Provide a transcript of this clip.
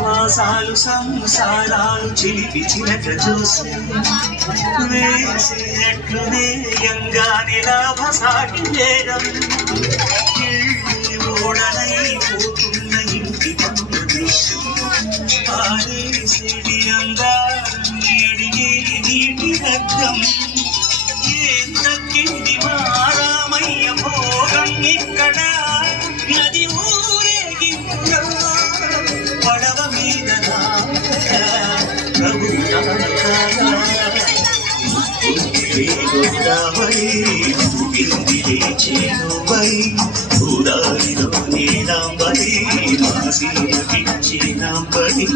మాసాలు సంసారాలు చిలిపి చిలక చూసి వేసేట్లు నేయంగానే లాభసాటి వేగం ఓడనైపోతున్న ఇంటి పనుల దృశ్యం ఆరేసేడి అందాన్ని అడిగే నీటి రక్తం ఏం తగ్గింది మారామయ్య భోగం ఇక్కడ నది ఊరేగింపుగా పడవ మీద భూదారిలో నీలాంబరి మాసి పిచ్చి నాంబడి